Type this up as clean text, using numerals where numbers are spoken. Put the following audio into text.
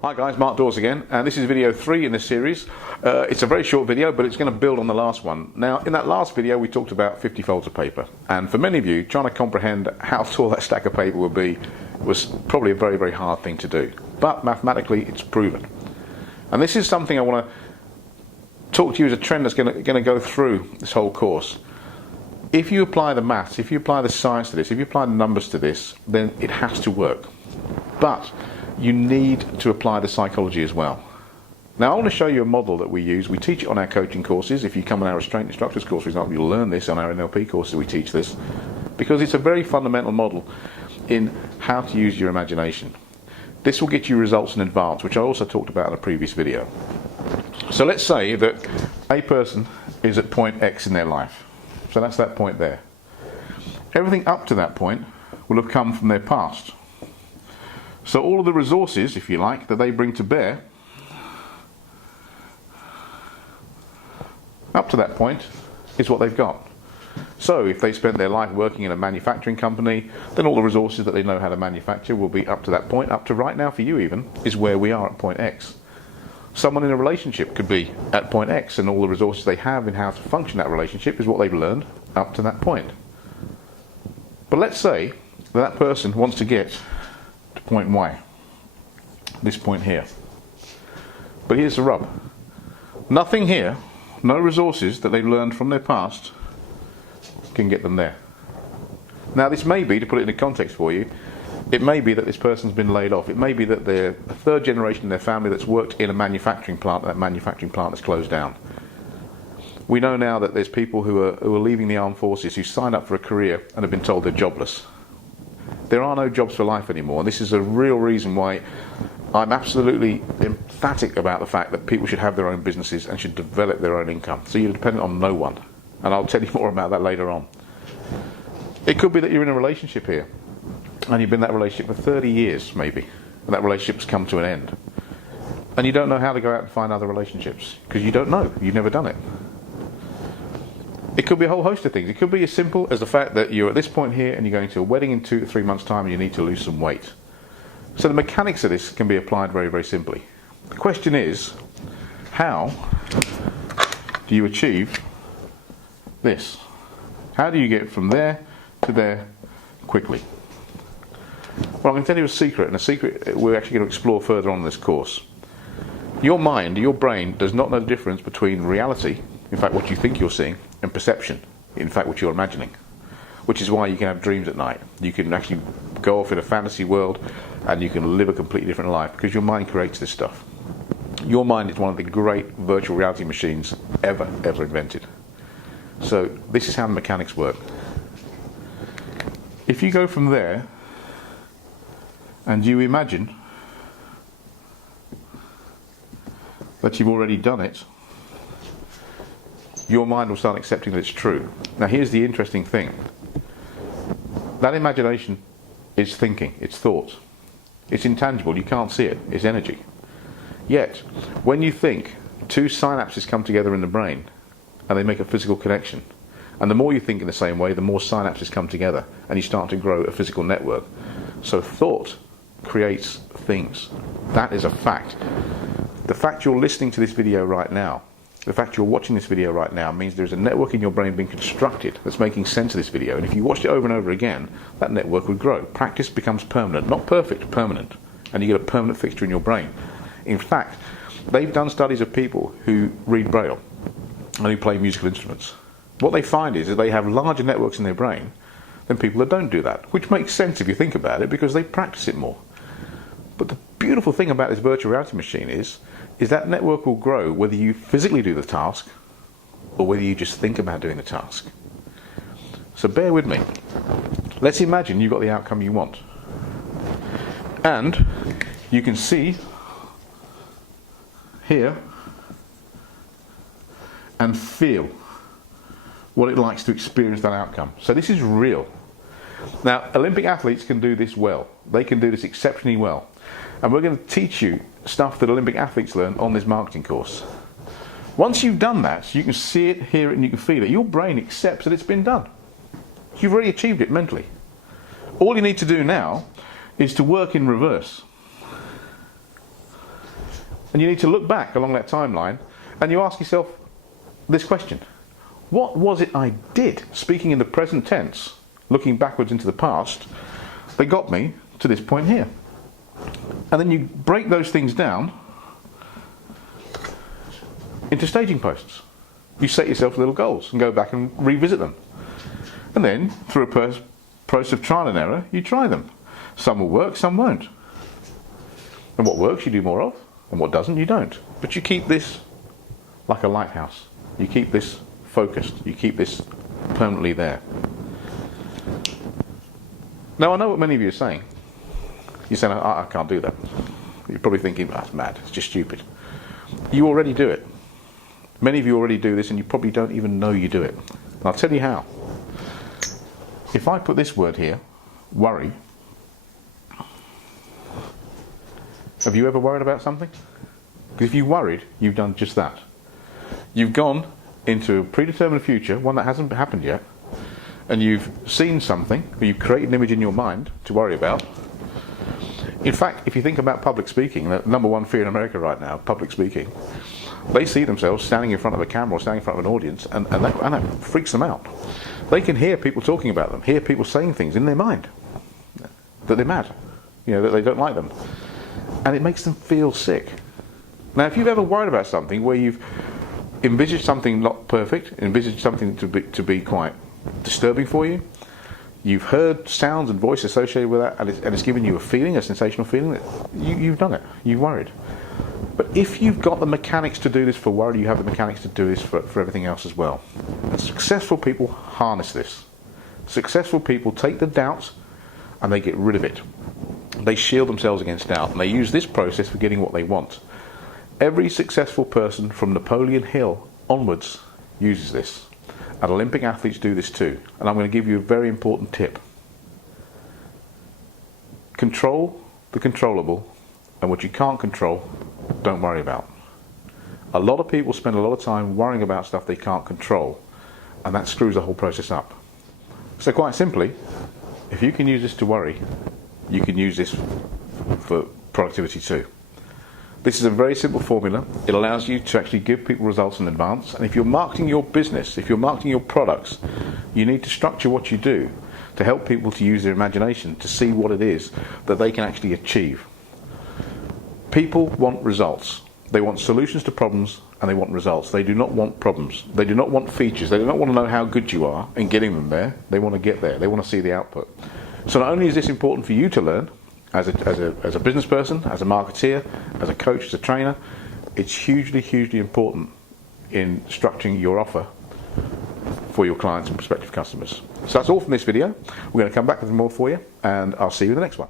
Hi guys, Mark Dawes again, and this is video 3 in this series. It's a very short video, but it's going to build on the last one. Now, in that last video we talked about 50 folds of paper, and for many of you, trying to comprehend how tall that stack of paper would be was probably a very, very hard thing to do. But mathematically, it's proven. And this is something I want to talk to you as a trend that's going to go through this whole course. If you apply the maths, if you apply the science to this, if you apply the numbers to this, then it has to work. But you need to apply the psychology as well. Now I want to show you a model that we use. We teach it on our coaching courses. If you come on our restraint instructors course, for example, you'll learn this. On our NLP courses we teach this, because it's a very fundamental model in how to use your imagination. This will get you results in advance, which I also talked about in a previous video. So let's say that a person is at point X in their life. So that's that point there. Everything up to that point will have come from their past. So all of the resources, if you like, that they bring to bear up to that point is what they've got. So if they spent their life working in a manufacturing company, then all the resources that they know how to manufacture will be up to that point. Up to right now for you even is where we are at point X. Someone in a relationship could be at point X, and all the resources they have in how to function that relationship is what they've learned up to that point. But let's say that person wants to get to point Y, this point here. But here's the rub. Nothing here, no resources that they've learned from their past can get them there. Now this may be, to put it into context for you, it may be that this person's been laid off. It may be that they're a third generation in their family that's worked in a manufacturing plant, that manufacturing plant has closed down. We know now that there's people who are leaving the armed forces, who sign up for a career and have been told they're jobless. There are no jobs for life anymore, and this is a real reason why I'm absolutely emphatic about the fact that people should have their own businesses and should develop their own income. So you're dependent on no one, and I'll tell you more about that later on. It could be that you're in a relationship here, and you've been in that relationship for 30 years maybe, and that relationship's come to an end. And you don't know how to go out and find other relationships, because you don't know, you've never done it. It could be a whole host of things. It could be as simple as the fact that you're at this point here and you're going to a wedding in 2 to 3 months' time and you need to lose some weight. So the mechanics of this can be applied very, very simply. The question is, how do you achieve this? How do you get from there to there quickly? Well, I'm going to tell you a secret, and a secret we're actually going to explore further on in this course. Your mind, your brain, does not know the difference between reality, in fact what you think you're seeing, and perception, in fact what you're imagining. Which is why you can have dreams at night. You can actually go off in a fantasy world and you can live a completely different life, because your mind creates this stuff. Your mind is one of the great virtual reality machines ever invented. So this is how the mechanics work. If you go from there and you imagine that you've already done it, your mind will start accepting that it's true. Now here's the interesting thing. That imagination is thinking, it's thought. It's intangible, you can't see it, it's energy. Yet, when you think, 2 synapses come together in the brain and they make a physical connection. And the more you think in the same way, the more synapses come together and you start to grow a physical network. So thought creates things. That is a fact. The fact you're listening to this video right now, the fact you're watching this video right now, means there's a network in your brain being constructed that's making sense of this video. And if you watched it over and over again, that network would grow. Practice becomes permanent. Not perfect, permanent. And you get a permanent fixture in your brain. In fact, they've done studies of people who read Braille and who play musical instruments. What they find is that they have larger networks in their brain than people that don't do that, which makes sense if you think about it, because they practice it more. But the beautiful thing about this virtual reality machine is that network will grow whether you physically do the task or whether you just think about doing the task. So bear with me. Let's imagine you've got the outcome you want. And you can see, hear, and feel what it likes to experience that outcome. So this is real. Now, Olympic athletes can do this well. They can do this exceptionally well. And we're going to teach you stuff that Olympic athletes learn on this marketing course. Once you've done that, you can see it, hear it, and you can feel it. Your brain accepts that it's been done. You've already achieved it mentally. All you need to do now is to work in reverse. And you need to look back along that timeline and you ask yourself this question. What was it I did, speaking in the present tense, looking backwards into the past, that got me to this point here? And then you break those things down into staging posts. You set yourself little goals and go back and revisit them. And then, through a process of trial and error, you try them. Some will work, some won't. And what works you do more of, and what doesn't you don't. But you keep this like a lighthouse. You keep this focused. You keep this permanently there. Now I know what many of you are saying. You're saying, I can't do that. You're probably thinking, that's mad, it's just stupid. You already do it. Many of you already do this and you probably don't even know you do it. And I'll tell you how. If I put this word here, worry, have you ever worried about something? Because if you worried, you've done just that. You've gone into a predetermined future, one that hasn't happened yet, and you've seen something, or you've created an image in your mind to worry about. In fact, if you think about public speaking, the number one fear in America right now, public speaking, they see themselves standing in front of a camera or standing in front of an audience, and that freaks them out. They can hear people talking about them, hear people saying things in their mind, that they're mad, that they don't like them. And it makes them feel sick. Now, if you've ever worried about something where you've envisaged something not perfect, envisaged something to be quite disturbing for you, you've heard sounds and voice associated with that, and it's given you a feeling, a sensational feeling, that you've done it, you've worried. But if you've got the mechanics to do this for worry, you have the mechanics to do this for everything else as well. And successful people harness this. Successful people take the doubts and they get rid of it. They shield themselves against doubt, and they use this process for getting what they want. Every successful person from Napoleon Hill onwards uses this. And Olympic athletes do this too. And I'm going to give you a very important tip. Control the controllable, and what you can't control, don't worry about. A lot of people spend a lot of time worrying about stuff they can't control, and that screws the whole process up. So quite simply, if you can use this to worry, you can use this for productivity too. This is a very simple formula. It allows you to actually give people results in advance. And if you're marketing your business, if you're marketing your products, you need to structure what you do to help people to use their imagination to see what it is that they can actually achieve. People want results. They want solutions to problems, and they want results. They do not want problems. They do not want features. They do not want to know how good you are in getting them there. They want to get there. They want to see the output. So not only is this important for you to learn, as a business person, as a marketeer, as a coach, as a trainer, it's hugely, hugely important in structuring your offer for your clients and prospective customers. So that's all from this video. We're going to come back with more for you, and I'll see you in the next one.